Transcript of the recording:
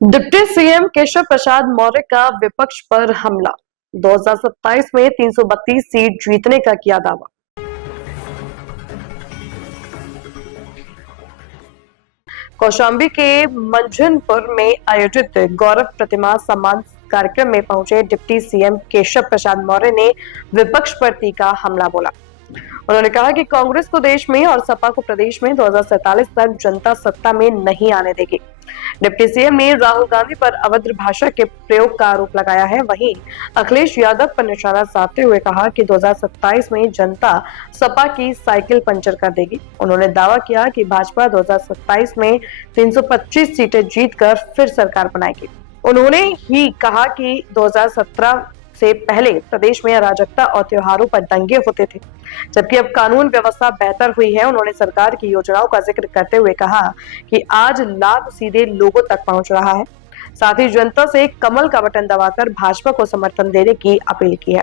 Deputy CM Keshav Prasad Maurya का विपक्ष पर हमला। 2027 में 332 सीट जीतने का किया दावा। कौशाम्बी के मंझनपुर में आयोजित गौरव प्रतिमा सम्मान कार्यक्रम में पहुंचे डिप्टी सीएम केशव प्रसाद मौर्य ने विपक्ष पर तीखा हमला बोला। उन्होंने कहा कि कांग्रेस को देश में और सपा को प्रदेश में 2047 तक जनता सत्ता में नहीं आने देगी। डिप्टी सीएम ने राहुल गांधी पर अभद्र भाषा के प्रयोग का आरोप लगाया है। वहीं अखिलेश यादव पर निशाना साधते हुए कहा कि 2027 में जनता सपा की साइकिल पंचर कर देगी। उन्होंने दावा किया कि भाजपा 2027 में 325 सीटें जीतकर फिर सरकार बनाएगी। उन्होंने ही कहा कि 2017 से पहले प्रदेश में अराजकता और त्योहारों पर दंगे होते थे, जबकि अब कानून व्यवस्था बेहतर हुई है। उन्होंने सरकार की योजनाओं का जिक्र करते हुए कहा कि आज लाभ सीधे लोगों तक पहुंच रहा है। साथ ही जनता से कमल का बटन दबाकर भाजपा को समर्थन देने की अपील की है।